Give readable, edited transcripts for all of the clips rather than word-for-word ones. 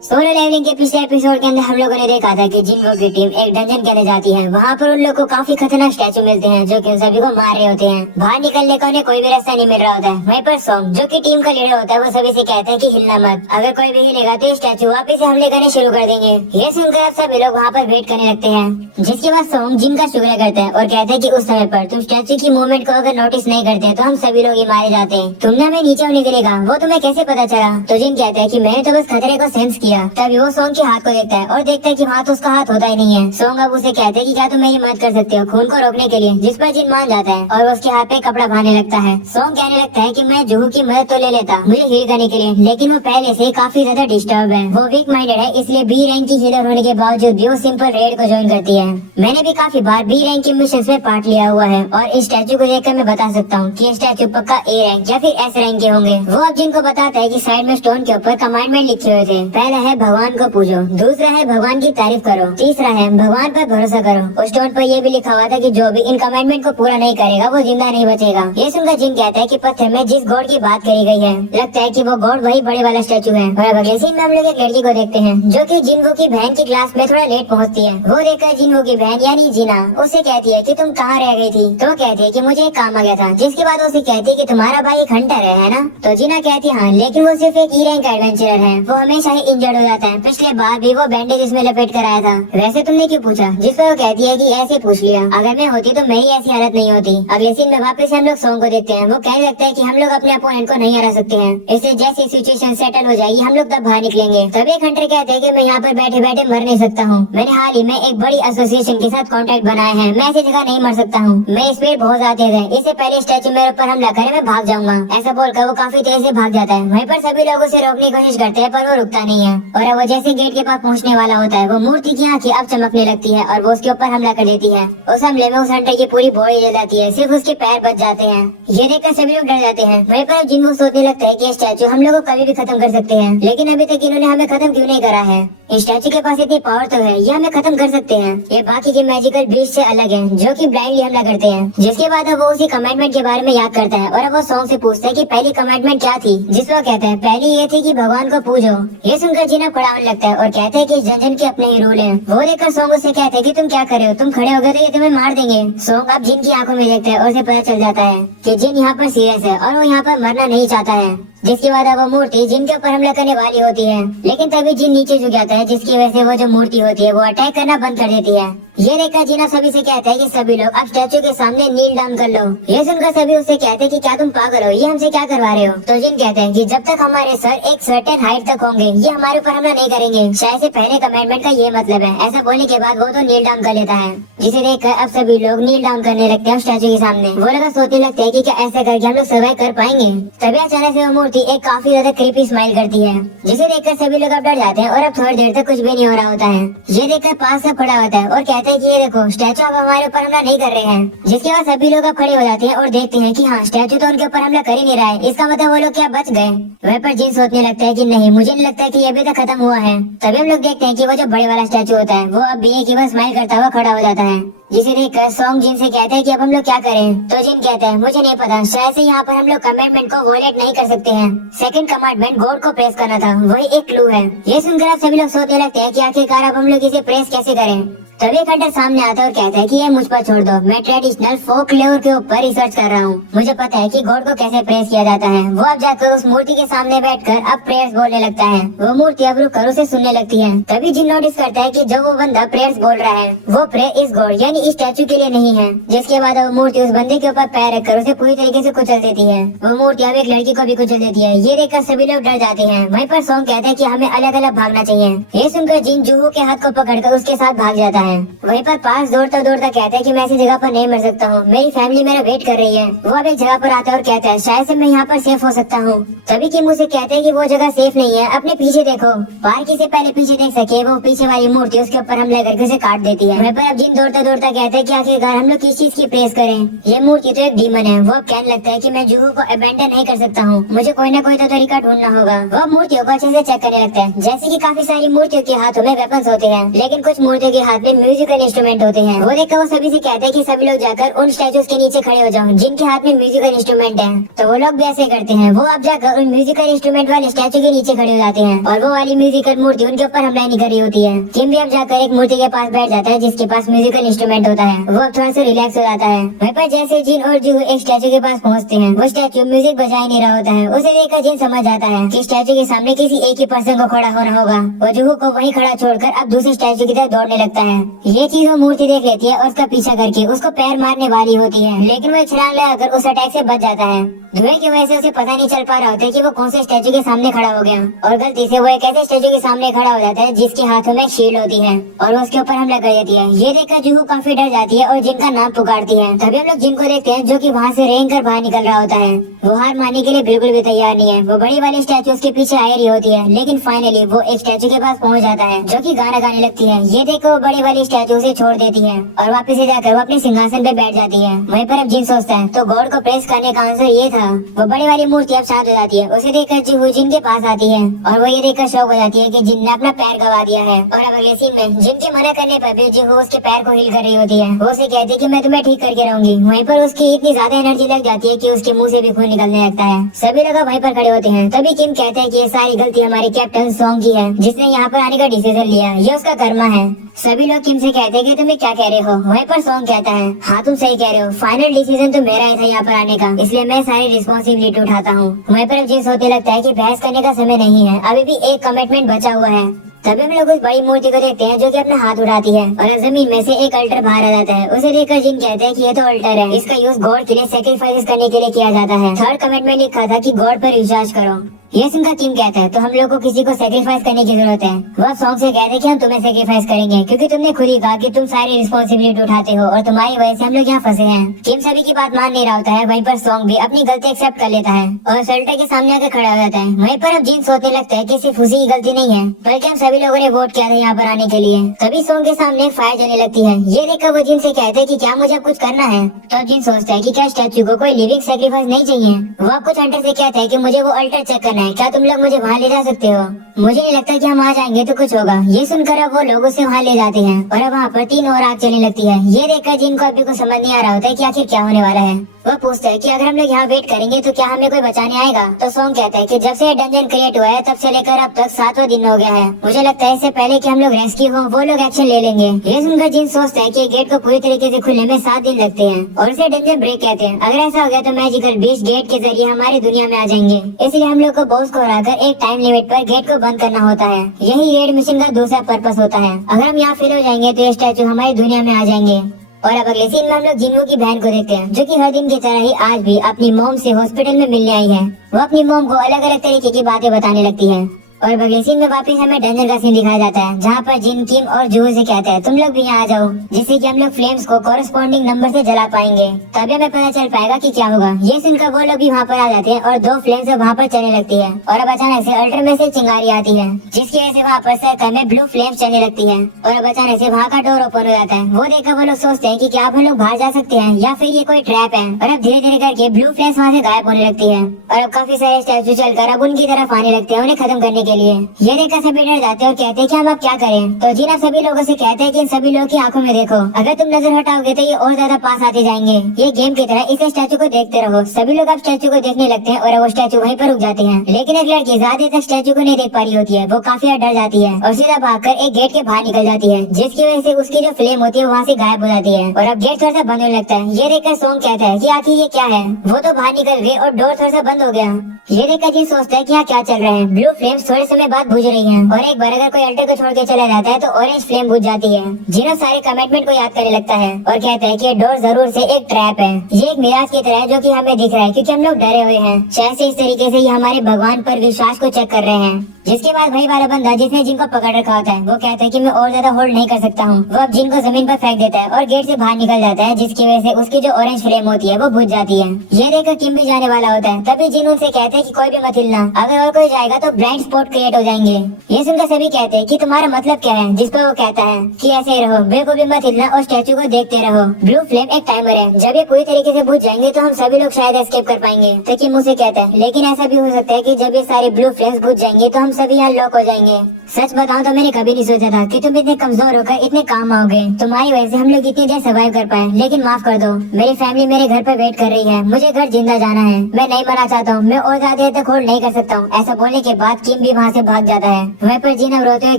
Solo levelling के पिछले episode के अंदर हम लोगों ने देखा था कि जिन की टीम एक डंजन के अंदर जाती है। वहाँ पर उन लोग को काफी खतरनाक स्टैचू मिलते हैं जो कि उन सभी को मार रहे होते हैं। बाहर निकलने का उन्हें कोई भी रास्ता नहीं मिल रहा होता है। वहीं पर सोंग जो कि टीम का लीडर होता है वो सभी से कहता है कि हिलना मत, अगर कोई भी हिलेगा तो स्टैचू वापस से हमले करने शुरू कर देंगे। ये सुनकर अब सभी लोग वहाँ पर वेट करने लगते हैं, जिसके बाद सोंग जिन का शुक्रिया करता है और कहता है कि उस समय पर तुम स्टैचू की मूवमेंट को अगर नोटिस नहीं करते तो हम सभी लोग ही मारे जाते। तुमने हमें नीचे निकलेगा वो तुम्हें कैसे पता चला? तो जिन कहता है कि मैंने तो बस खतरे को सेंस किया। तभी वो सोंग के हाथ को देखता है और देखता है कि हाथ उसका हाथ होता ही नहीं है। सोंग अब उसे कहते हैं कि क्या तुम मेरी मदद कर सकते हो खून को रोकने के लिए, जिस पर जिन मान जाता है और उसके हाथ पे कपड़ा बांधने लगता है। सोंग कहने लगता है कि मैं जुहू की मदद तो ले लेता मुझे हील करने के लिए, लेकिन वो पहले से काफी ज्यादा डिस्टर्ब है। वो वीक माइंडेड है, इसलिए बी रैंक की हीलर होने के बावजूद भी वो सिंपल रेड को ज्वाइन करती है। मैंने भी काफी बार बी रैंक के मिशन में पार्ट लिया हुआ है और इस स्टैचू को देखकर मैं बता सकता हूँ कि ये स्टैचू पक्का ए रैंक या फिर एस रैंक के होंगे। वो अब जिनको बताता है कि साइड में स्टोन के ऊपर कमांडमेंट लिखे हुए थे। पहला है भगवान को पूजो, दूसरा है भगवान की तारीफ करो, तीसरा है भगवान पर भरोसा करो। उस स्टोन पर ये भी लिखा हुआ था कि जो भी इन कमांडमेंट को पूरा नहीं करेगा वो जिंदा नहीं बचेगा। ये सुनकर जिन कहता है कि पत्थर में जिस गॉड की बात करी गई है लगता है कि वो गॉड वही बड़े वाला स्टैचू है। और अगले सीन में हम लोग एक लड़की को देखते हैं जो कि जिनवो की बहन की क्लास में थोड़ा लेट पहुंचती है। वो देखकर जिनवो की बहन यानी जीना उससे कहती है कि तुम कहाँ रह गई थी? तो कहती है कि मुझे एक काम आ गया था। जिसके बाद उसे कहती है कि तुम्हारा भाई एक हंटर है ना? तो जीना कहती है हाँ, लेकिन वो सिर्फ एक ई रैंक एडवेंचरर है, वो हमेशा ही इंजर्ड हो जाता है। पिछले बार भी वो बैंडेज इसमें लपेट कर आया था। वैसे तुमने क्यों पूछा? जिस पर वो कहती है कि ऐसे पूछ लिया, अगर मैं होती तो मेरी ऐसी हालत नहीं होती। अगले सीन में वापस हम लोग सोंग को देखते हैं। वो कहने लगता है कि हम लोग अपने अपोनेंट को नहीं हरा सकते हैं, इससे जैसी सिचुएशन सेटल हो जाएगी हम लोग तब बाहर निकलेंगे। तभी एक हंटर कहते हैं कि मैं यहाँ पर बैठे बैठे मर नहीं सकता हूँ, मैंने हाल ही में एक बड़ी एसोसिएशन के साथ कॉन्ट्रैक्ट बनाया है, मैं ऐसी जगह नहीं मर सकता हूँ। मेरी स्पीड बहुत ज्यादा तेज है, इससे पहले स्टैचू मेरे ऊपर हमला करे मैं भाग जाऊंगा। ऐसा बोलकर वो काफी तेज से भाग जाता है। वहीं पर सभी लोग उसे रोकने की कोशिश करते हैं पर वो रुकता नहीं है। और वो जैसे गेट के पास पहुँचने वाला होता है वो मूर्ति की आंखें अब चमकने लगती है और वो उसके ऊपर हमला कर देती है। उस हमले में उस हंटर की पूरी बॉडी जल जाती है, सिर्फ उसके पैर बच जाते हैं। ये देखकर सभी लोग डर जाते हैं। वहीं पर जिनको सोचने लगता है कि ये स्टैचू हम लोग को कभी भी खत्म कर सकते हैं, लेकिन अभी तक इन्होंने हमें खत्म क्यों नहीं करा है? इस स्टैचू के पास इतनी पावर तो है, ये हमें खत्म कर सकते हैं। ये बाकी के मैजिकल बीस्ट से अलग है जो कि ब्लाइंडली हमला करते हैं। जिसके बाद अब वो उसी कमांडमेंट के बारे में याद करता है और अब वो सोंग से पूछता है कि पहली कमांडमेंट क्या थी? जिस वो कहता है पहली ये थी कि भगवान को पूजो। ये सुनकर जीना खड़ा होने लगता है और कहता है कि इस जंजन के अपने ही रूल है। वो देखकर सोंग उससे कहता है कि तुम क्या कर रहे हो, तुम खड़े हो गए तो ये तुम्हें मार देंगे। सोंग अब जिन की आंखों में देखता है और उसे पता चल जाता है कि जिन यहाँ पर सीरियस है और वो यहाँ पर मरना नहीं चाहता है। जिसके बाद अब वो मूर्ति जिन के ऊपर हमला करने वाली होती है, लेकिन तभी जिन नीचे झुक जाता है, जिसकी वजह से वो जो मूर्ति होती है वो अटैक करना बंद कर देती है। ये देखकर जीना सभी से कहता है कि सभी लोग अब स्टैचू के सामने नील डाउन कर लो। ये सुनकर सभी उससे कहते हैं कि क्या तुम पागल हो, ये हमसे क्या करवा रहे हो? तो जिन कहते हैं कि जब तक हमारे सर एक सर्टेन हाइट तक होंगे ये हमारे ऊपर हमला नहीं करेंगे। शायद से पहले कमेंटमेंट का ये मतलब है। ऐसा बोलने के बाद वो तो नील डाउन कर लेता है, जिसे देखकर अब सभी लोग नील डाउन करने लगते हैं स्टैचू के सामने। वो लोग सोचने लगते हैं कि क्या ऐसा करके हम लोग सर्वाइव कर पाएंगे। तभी अचानक से वो मूर्ति एक काफी ज्यादा क्रीपी स्माइल करती है, जिसे देखकर सभी लोग अब डर जाते हैं और अब थोड़ी देर तक कुछ भी नहीं हो रहा होता है। ये देखकर पास से खड़ा होता है और कहता है कि ये देखो स्टैचू अब हमारे ऊपर हमला नहीं कर रहे हैं। जिसके बाद सभी लोग अब खड़े हो जाते हैं और देखते हैं कि हाँ स्टैचू तो उनके ऊपर हमला कर ही नहीं रहा है, इसका मतलब वो लोग क्या बच गए? वह पर जिन सोचने लगता है कि नहीं, मुझे नहीं लगता है कि ये अभी तक खत्म हुआ है। तभी हम लोग देखते हैं कि वो जो बड़े वाला स्टैचू होता है वो अब भी एक स्माइल करता हुआ खड़ा हो जाता है, जिसे देखकर सोंग जिन से कहता है कि अब हम लोग क्या करें? तो जिन कहता है मुझे नहीं पता, शायद से यहाँ पर हम लोग कमांडमेंट को वॉयलेट नहीं कर सकते हैं। सेकंड कमांडमेंट गॉड को प्रेस करना था, वही एक क्लू है। ये सुनकर आप सभी लोग सोचने लगते हैं कि आखिरकार अब हम लोग इसे प्रेस कैसे करें। तभी एक हंटर सामने आता है और कहता है कि ये मुझ पर छोड़ दो, मैं ट्रेडिशनल फोक लेवर के ऊपर रिसर्च कर रहा हूँ, मुझे पता है कि गॉड को कैसे प्रेस किया जाता है। वो अब जाकर उस मूर्ति के सामने बैठकर अब प्रेयर्स बोलने लगता है। वो मूर्ति अब रुक कर उसे सुनने लगती है। तभी जिन नोटिस करता है कि जो वो बंदा प्रेयर्स बोल रहा है वो प्रेयर इस गॉड यानी इस स्टैचू के लिए नहीं है। जिसके बाद वो मूर्ति उस बंदे के ऊपर पैर रखकर उसे पूरी तरीके से कुचल देती है। वो मूर्ति अब एक लड़की को भी कुचल देती है। ये देखकर सभी लोग डर जाते हैं। वहीं पर सोंग कहता है कि हमें अलग अलग भागना चाहिए। ये सुनकर जिन जुहू के हाथ को पकड़कर उसके साथ भाग जाता है। वहीं पर पास दौड़ता दौड़ता कहता है कि मैं ऐसी जगह पर नहीं मर सकता हूँ, मेरी फैमिली मेरा वेट कर रही है। वो अब एक जगह पर आता है और कहता है शायद से मैं यहाँ पर सेफ हो सकता हूँ। तभी किम उसे कहते हैं कि वो जगह सेफ नहीं है, अपने पीछे देखो। पार्की से पहले पीछे देख सके वो पीछे वाली मूर्ति उसके ऊपर हमला करके उसे काट देती है। वहीं पर अब जिन दौड़ता दौड़ता कहता है कि आखिरकार हम लोग किस चीज की प्रेस करें? ये मूर्ति तो एक डीमन है। वो कहने लगता है कि मैं जुहू को अबेंडन नहीं कर सकता हूँ, मुझे कोई ना कोई तो तरीका ढूंढना होगा। वो मूर्तियों को अच्छे से चेक करने लगता है। जैसे कि काफी सारी मूर्तियों के हाथों में वेपन्स होते हैं, लेकिन कुछ मूर्तियों के हाथ में म्यूजिकल इंस्ट्रूमेंट होते हैं। वो देखकर वो सभी से कहता है कि सभी लोग जाकर उन स्टैचूज के नीचे खड़े हो जाओ जिनके हाथ में म्यूजिकल इंस्ट्रूमेंट है। तो वो लोग भी ऐसे करते हैं। वो अब जाकर उन म्यूजिकल इंस्ट्रूमेंट वाले स्टैचू के नीचे खड़े हो जाते हैं और वो वाली म्यूजिकल मूर्ति उनके ऊपर हमला नहीं कर रही होती है। किम भी अब जाकर एक मूर्ति के पास बैठ जाता है जिसके पास म्यूजिकल इंस्ट्रूमेंट होता है। वो अब थोड़ा सा रिलैक्स हो जाता है। वहीं पर जैसे जिन और जूहू एक स्टैचू के पास पहुँचते हैं, वो स्टैचू म्यूजिक बजा ही नहीं रहा होता है। उसे देखकर जिन समझ जाता है कि स्टैचू के सामने किसी एक ही पर्सन को खड़ा होना होगा। वो जूहू को वहीं खड़ा छोड़कर अब दूसरे स्टैचू की तरफ दौड़ने लगता है। ये चीज वो मूर्ति देख लेती है और उसका पीछा करके उसको पैर मारने वाली होती है, लेकिन वो एक छलांग लगाकर उस अटैक से बच जाता है। धुएं की वजह से उसे पता नहीं चल पा रहा होता है कि वो कौन से स्टैचू के सामने खड़ा हो गया और गलती से वो एक ऐसे स्टैचू के सामने खड़ा हो जाता है जिसके हाथों में शील्ड होती है और वो उसके ऊपर हमला कर देती है। ये देखकर जूहू काफी डर जाती है और जिनका नाम पुकारती है। तभी हम लोग जिन को देखते हैं जो कि वहाँ से रेंग कर बाहर निकल रहा होता है। वो हार मानने के लिए बिल्कुल भी तैयार नहीं है। वो बड़ी वाली स्टैचू उसके पीछे आ रही होती है, लेकिन फाइनली वो एक स्टैचू के पास पहुँच जाता है जो की गाना गाने लगती है। ये देखकर वो बड़ी वाली स्टैचू उसे छोड़ देती है और वापस से जाकर वो अपने सिंहासन पे बैठ जाती है। वहीं पर अब जिन सोचता है तो गॉड को प्रेस करने का आंसर ये था। वो बड़ी वाली मूर्ति अब शांत हो जाती है। उसे देखकर जूहू जिन के पास आती है और वो ये देखकर शौक हो जाती है कि जिन ने अपना पैर गवा दिया है। और अब अगले सीन में जिन के मना करने पर भी जूहू उसके पैर को हिल कर रही होती है। वो उसे कहती है कि मैं तुम्हें ठीक करके रहूंगी। वहीं पर उसकी इतनी ज्यादा एनर्जी लग जाती है कि उसके मुंह से भी खून निकलने लगता है। सभी लोग वहीं पर खड़े होते हैं। तभी किम कहते हैं कि ये सारी गलती हमारे कैप्टन सॉन्ग की है जिसने यहाँ पर आने का डिसीजन लिया। ये उसका कर्मा है। सभी लोग किम से कहते हैं कि तुम्हें क्या कह रहे हो। वहीं पर सॉन्ग कहता है हाँ तुम सही कह रहे हो, फाइनल डिसीजन तो मेरा ही था यहाँ पर आने का, इसलिए मैं सारी रिस्पॉन्सिबिलिटी उठाता हूँ। वहीं पर अब जिस होते लगता है कि बहस करने का समय नहीं है, अभी भी एक कमिटमेंट बचा हुआ है। तभी हम लोग उस बड़ी मूर्ति को देखते हैं जो कि अपना हाथ उठाती है और जमीन में से एक अल्टर बाहर आ जाता है। उसे देखकर जिन कहते हैं कि ये तो अल्टर है, इसका यूज गॉड के लिए सेक्रीफाइस करने के लिए किया जाता है। थर्ड कमिटमेंट लिखा था कि गॉड पर विश्वास करो। ये सुनकर किम कहता है तो हम लोग को किसी को सेक्रीफाइस करने की जरूरत है। वह सॉन्ग से कहते हैं कि हम तुम्हें सेक्रीफाइस करेंगे क्योंकि तुमने खुद ही कहा कि तुम सारी रिस्पॉन्सिबिलिटी उठाते हो और तुम्हारी वजह से हम लोग यहाँ फंसे हैं। किम सभी की बात मान नहीं रहा होता है। वहीं पर सॉन्ग भी अपनी गलती एक्सेप्ट कर लेता है और सल्टर के सामने आकर खड़ा हो जाता है। वहीं पर अब जिन सोचने लगता है कि सिर्फ उसी की गलती नहीं है बल्कि हम सभी लोगों ने वोट किया था यहाँ पर आने के लिए। तभी सॉन्ग के सामने फायर जलने लगती है। ये देखकर वो जिन से कहते हैं कि क्या मुझे अब कुछ करना है। तो जिन सोचता है कि क्या स्टैचू को कोई लिविंग सेक्रीफाइस नहीं चाहिए। वो कुछ हंटर से कहता है कि मुझे वो अल्टर चेक करना है, क्या तुम लोग मुझे वहाँ ले जा सकते हो। मुझे नहीं लगता कि हम आ जाएंगे तो कुछ होगा। ये सुनकर अब वो लोग उसे वहाँ ले जाते हैं और अब वहाँ पर 3 और आग चलने लगती है। ये देखकर जिनको अभी कुछ समझ नहीं आ रहा होता है कि आखिर क्या होने वाला है। वो पूछता है कि अगर हम लोग यहाँ वेट करेंगे तो क्या हमें कोई बचाने आएगा। तो सॉन्ग कहता है कि जब से डंजन क्रिएट हुआ है तब से लेकर अब तक 7वां दिन हो गया है। मुझे लगता है इससे पहले कि हम लोग रेस्क्यू हो वो लोग एक्शन ले लेंगे। ये सुनकर जिन सोचता है कि गेट को पूरी तरीके से खुलने में 7 दिन लगते हैं और इसे डंजन ब्रेक कहते हैं। अगर ऐसा हो गया तो मैजिकल बीस्ट गेट के जरिए हमारी दुनिया में आ जाएंगे, इसलिए हम लोग को बॉस को हराकर एक टाइम लिमिट पर गेट को बंद करना होता है। यही रेड मिशन का दूसरा पर्पस होता है। अगर हम यहाँ फेल हो जाएंगे तो ये स्टैचू हमारी दुनिया में आ जाएंगे। और अब अगले सीन में हम लोग जिन्हो की बहन को देखते हैं जो कि हर दिन की तरह ही आज भी अपनी मॉम से हॉस्पिटल में मिलने आई है। वो अपनी मॉम को अलग अलग तरीके की बातें बताने लगती है। और अगले सीन में वापस हमें डंजन का सीन दिखाया जाता है जहाँ पर जिन, किम और जूहू से कहते हैं तुम लोग भी यहाँ आ जाओ जिससे कि हम लोग फ्लेम्स को कॉरेस्पॉन्डिंग नंबर से जला पाएंगे, तभी हमें पता चल पाएगा कि क्या होगा। ये सुनकर वो लोग भी वहाँ पर आ जाते हैं और 2 फ्लेम्स वहाँ पर चलने लगती है और अब अचानक से अल्टर में से चिंगारी आती है जिसकी वजह से वहाँ पर सर्कल में ब्लू फ्लेम्स चलने लगती है और अब अचानक से वहाँ का डोर ओपन हो जाता है। वो देखकर वो लोग सोचते हैं कि क्या अब हम लोग बाहर जा सकते हैं या फिर ये कोई ट्रैप है। और अब धीरे धीरे करके ब्लू फ्लेम्स वहाँ से गायब होने लगती है और अब काफी सारे स्टैचू चलकर अब उनकी तरफ आने लगते हैं उन्हें खत्म करने के लिए। ये सभी डर जाते हैं और कहते हैं कि हम अब क्या करें। तो जीना सभी लोगों से कहते हैं कि इन सभी लोगों की आंखों में देखो, अगर तुम नजर हटाओगे तो ये और ज्यादा पास आते जाएंगे। ये गेम की तरह इस स्टैचू को देखते रहो। सभी लोग अब स्टैचू को देखने लगते हैं और वो स्टैचू वहीं पर रुक जाते हैं। लेकिन एक लड़की ज्यादा तक स्टैचू को नहीं देख पा रही होती है। वो काफी डर जाती है और सीधा भागकर एक गेट के बाहर निकल जाती है जिसकी वजह से उसकी जो फ्लेम होती है वहाँ से गायब हो जाती है और अब गेट थोड़ा सा बंद होने लगता है। ये देखकर सॉन्ग कहता है कि आखिर ये क्या है। वो तो बाहर निकल गए और डोर थोड़ा सा बंद हो गया। ये देखकर जी सोचता है कि यहाँ क्या चल रहा है। ब्लू फ्लेम्स थोड़े समय बाद बुझ रही है और एक बार अगर कोई अल्टर को छोड़ के चला जाता है तो ऑरेंज फ्लेम बुझ जाती है। जिनो सारे कमिटमेंट को याद करने लगता है और कहता है कि ये डोर जरूर से एक ट्रैप है। ये एक मिराज की तरह है जो कि हमें दिख रहा है क्योंकि हम लोग डरे हुए हैं। शायद से इस तरीके से ये हमारे भगवान पर विश्वास को चेक कर रहे हैं। जिसके बाद वही वाला बंदा जिसने जिनको पकड़ रखा होता है वो कहता है कि मैं और ज्यादा होल्ड नहीं कर सकता हूँ। वो अब जिन को जमीन पर फेंक देता है और गेट से बाहर निकल जाता है जिसकी वजह से उसकी जो ऑरेंज फ्लेम होती है वो बुझ जाती है। ये देखकर किम भी जाने वाला होता है। तभी जिन उनसे कहते हैं कि कोई भी मत हिलना, अगर और कोई जाएगा तो ब्लाइंड स्पॉट क्रिएट हो जाएंगे। ये सुनकर सभी कहते हैं कि तुम्हारा मतलब क्या है, जिस पर वो कहता है कि ऐसे ही रहो, बेवकूफी मत हिलना और स्टैचू को देखते रहो। ब्लू फ्लेम एक टाइमर है, जब ये पूरी तरीके से बुझ जाएंगे तो हम सभी लोग शायद एस्केप कर पाएंगे। तो किम उसे कहता है लेकिन ऐसा भी हो सकता है कि जब ये सारे ब्लू फ्लेम्स बुझ जाएंगे तो हम सभी यहाँ लॉक हो जाएंगे। सच बताऊं तो मैंने कभी नहीं सोचा था कि तुम इतने कमजोर होकर इतने काम आओगे। तुम्हारी वजह से हम लोग इतनी देर सर्वाइव कर पाए, लेकिन माफ कर दो, मेरी फैमिली मेरे घर पर वेट कर रही है, मुझे घर जिंदा जाना है, मैं नहीं मरना चाहता हूँ, मैं और ज्यादा देर तक होल्ड नहीं कर सकता हूँ। ऐसा बोलने के बाद किम भी वहाँ से भाग जाता है। वहीं पर जिन अब रोते हुए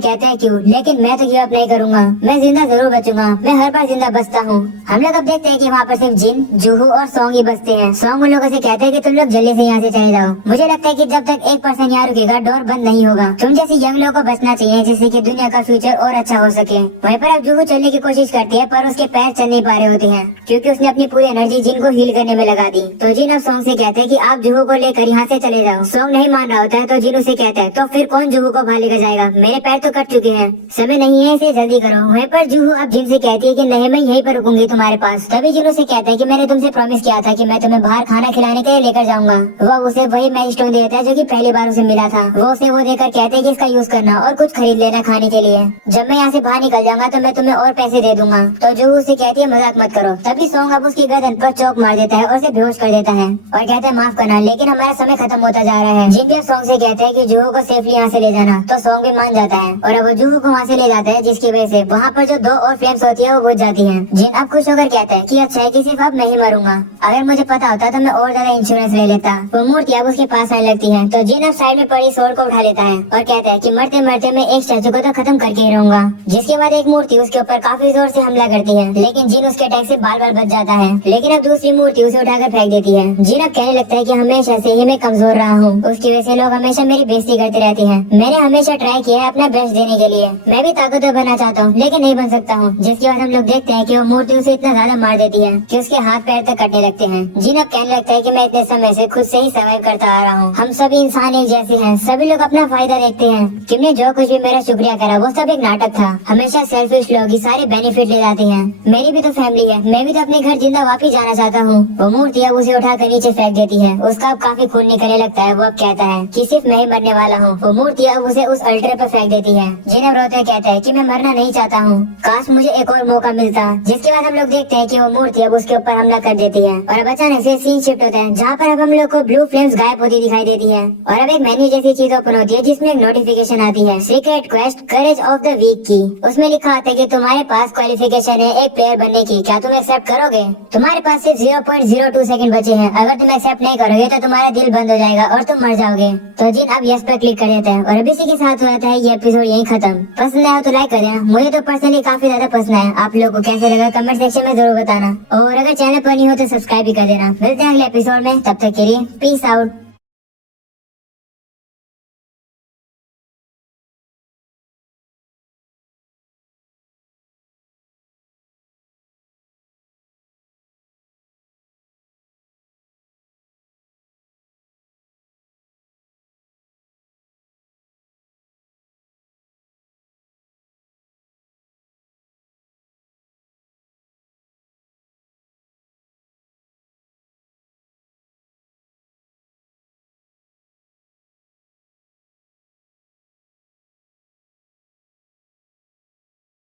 कहते हैं क्यों, लेकिन मैं तो गिव अप नहीं करूंगा, मैं जिंदा जरूर बचूंगा, मैं हर बार जिंदा बचता हूँ। हम लोग अब देखते हैं कि वहाँ पर सिर्फ जिन, जूहू और सॉन्ग ही बचते हैं। सॉन्ग उन लोगों से कहते हैं कि तुम लोग जल्दी से यहाँ से चले जाओ, मुझे लगता है कि जब तक 1% यहाँ रुकेगा डोर बंद नहीं होगा। तुम जैसे यंग लोगों को बचना चाहिए जिससे कि दुनिया का फ्यूचर और अच्छा हो सके। वहीं पर अब जूहू चलने की कोशिश करती है पर उसके पैर चल नहीं पा रहे होते हैं क्योंकि उसने अपनी पूरी एनर्जी जिन को हील करने में लगा दी। तो जिन अब सॉन्ग से कहते हैं कि आप जूहू को लेकर यहाँ से चले जाओ। सॉन्ग नहीं मान रहा होता है तो जिन उसे कहता है तो फिर कौन जूहू को बाहर लेकर जाएगा, मेरे पैर तो कट चुके हैं, समय नहीं है, इसे जल्दी करो। वहीं पर जूहू अब जिन से कहती है कि नहीं मैं यहीं पर रुकूंगी तुम्हारे पास। तभी जिन उसे कहता है कि मैंने तुमसे प्रॉमिस किया था कि मैं तुम्हें बाहर खाना खिलाने के लिए लेकर जाऊंगा। वो उसे वही मैजिक स्टोन देता है जो कि पहली बार उसे मिला था। वो उसे वो देकर कहते हैं कि इसका यूज करना और कुछ खरीद लेना खाने के लिए, जब मैं यहाँ से बाहर निकल जाऊंगा तो मैं तुम्हें और पैसे दे दूंगा। तो जूहू उसे कहती है मजाक मत करो। तभी सॉन्ग अब उसकी गर्दन पर चौक मार देता है और उसे बेहोश कर देता है और कहता है माफ करना लेकिन हमारा समय खत्म होता जा रहा है। जिन भी अब सॉन्ग से कहते हैं कि जूहू को सेफली यहाँ से ले जाना, तो सॉन्ग भी मान जाता है और अब वो जूहू को वहाँ से ले जाता है, जिसकी वजह से वहाँ पर जो 2 और फ्लेम्स होती है वो बुझ जाती है। जिन अब खुश होकर कहता है कि अच्छा है कि सिर्फ अब नहीं मरूंगा, अगर मुझे पता होता तो मैं और ज्यादा इंश्योरेंस ले लेता। वो मूर्ति अब उसके पास आने लगती है तो जिन अब साइड में पड़ी सोल को उठा लेता है और कहता है कि मरते मरते मैं एक स्टैचू को तो खत्म करके ही रहूंगा। जिसके बाद एक मूर्ति उसके ऊपर काफी जोर से हमला करती है, लेकिन जिन उसके अटैक से बार बार बच जाता है। लेकिन अब दूसरी मूर्ति उसे उठाकर फेंक देती है। जिन अब कहने लगता है कि हमेशा से ही मैं कमजोर रहा हूँ, उसकी वजह से लोग हमेशा मेरी बेइज्जती करते रहते हैं। मैंने हमेशा ट्राई किया है अपना बेस्ट देने के लिए, मैं भी ताकतवर बनना चाहता हूँ लेकिन नहीं बन सकता हूँ। जिसके बाद हम लोग देखते हैं कि वो मूर्ति उसे इतना ज्यादा मार देती है कि उसके हाथ पैर तक कटने लगते हैं। जिन अब कहने लगता है कि मैं इतने समय से खुद से ही सर्वाइव करता आ रहा हूँ, हम सभी इंसान एक जैसे हैं, सभी लोग अपना फायदा देखते हैं, तुमने जो कुछ भी मेरा शुक्रिया करा वो सब एक नाटक था, हमेशा सेल्फिश लोग ही सारे बेनिफिट ले जाते हैं, मेरी भी तो फैमिली है, मैं भी तो अपने घर जिंदा वापस जाना चाहता हूँ। वो मूर्ति अब उसे उठाकर नीचे फेंक देती है, उसका अब काफी खून निकलने लगता है। वो अब कहता है कि सिर्फ मैं ही मरने वाला हूँ। वो मूर्ति अब उसे उस अल्टर पर फेंक देती है। जिन अब रोते कहता है कि मैं मरना नहीं चाहता हूँ, काश मुझे एक और मौका मिलता। जिसके बाद हम लोग देखते हैं कि वो मूर्ति अब उसके ऊपर हमला कर देती है और अब अचानक से सीन शिफ्ट होता है जहाँ पर अब हम लोग को ब्लू फ्लेम्स गायब होती दिखाई देती है और अब एक मेन्यू जैसी चीज ओपन होती है जिसमें एक नोटिफिकेशन आती है, secret quest courage of the week की। उसमें लिखा आता है कि तुम्हारे पास क्वालिफिकेशन है एक प्लेयर बनने की, क्या तुम एक्सेप्ट करोगे? तुम्हारे पास सिर्फ 0.02 सेकंड बचे हैं, अगर तुम एक्सेप्ट नहीं करोगे तो तुम्हारा दिल बंद हो जाएगा और तुम मर जाओगे। तो जिन अब यस पर क्लिक कर देता है और अब इसी के साथ हो जाता है ये एपिसोड यही खत्म। पसंद आया तो लाइक कर देना, मुझे तो पर्सनली काफी ज्यादा पसंद आया। आप लोगों को कैसे लगा कमेंट सेक्शन में जरूर बताना और अगर चैनल पर नहीं हो तो सब्सक्राइब भी कर देना। मिलते हैं अगले एपिसोड में, तब तक के लिए पीस आउट।